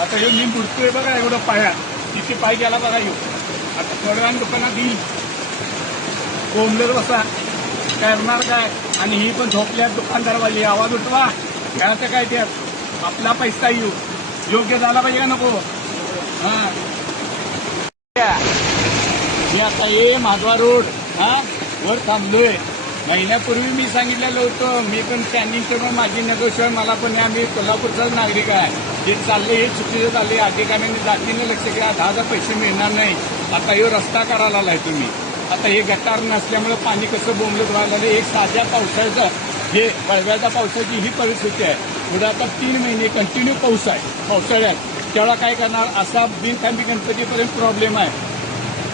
आता ह्यो मी बुडतोय बघा एवढं पाया तिथे पाय गेला बघा ह्यो. आता थोड्या वेळाने दुकानात येईल कोंबलेर बसा करणार काय. आणि ही पण झोपल्यात दुकानदारवाली आवाज उठवा काय काय त्यात आपला पैसा येऊ योग्य झाला पाहिजे का नको. हा मी आता माधवा रोड वर थांबलोय. महिन्यापूर्वी मी सांगितलेलं होतं मी पण स्टँडिंगचं पण माझी नगोशिवाय मला पण आम्ही कोल्हापूरचाच नागरिक आहे. जे चालले हे चुकीचं चालले अधिकाऱ्यांनी जातीने लक्ष घ्या 10,000 पैसे मिळणार नाही. आता हे रस्ता करायला आलाय तुम्ही. आता हे गटार नसल्यामुळे पाणी कसं बोंबलत व्हायला लागलं. एक साध्या पावसाचं हे वळव्याच्या पावसाची ही परिस्थिती आहे. पुढे आता 3 महिने कंटिन्यू पाऊस आहे पावसाळ्यात. तेव्हा काय करणार असा बिनथांबी गणपतीपर्यंत प्रॉब्लेम आहे.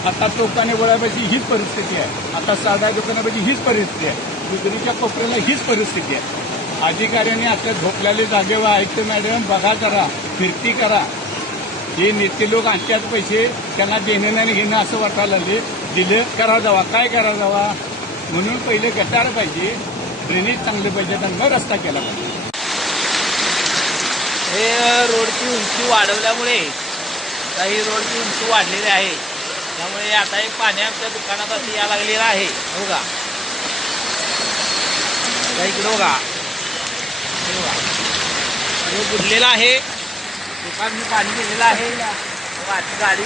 आता टोकाने वळापाशी हीच परिस्थिती आहे. आता साधा दुकानापाशी हीच परिस्थिती आहे. दुधरीच्या कोपऱ्याला हीच परिस्थिती आहे. अधिकाऱ्यांनी आता झोपलेले जागेवर आयुक्त मॅडम बघा करा फिरती करा. हे नेते लोक आणतात पैसे त्यांना देणं नाही घेणं असं वाटायला लागले. दिलं करा जावा काय करा जावा म्हणून पहिले गटार पाहिजे ड्रेनेज चांगले पाहिजे त्यांना रस्ता केला पाहिजे. हे रोडची उंची वाढवल्यामुळे काही रोडची उंची वाढलेली आहे. त्यामुळे आता एक पाणी आमच्या दुकानात यायला लागलेला आहे. बघा इकडे बघा बुडलेला आहे. दुकान मी पाणी गेलेलं आहे. गाडी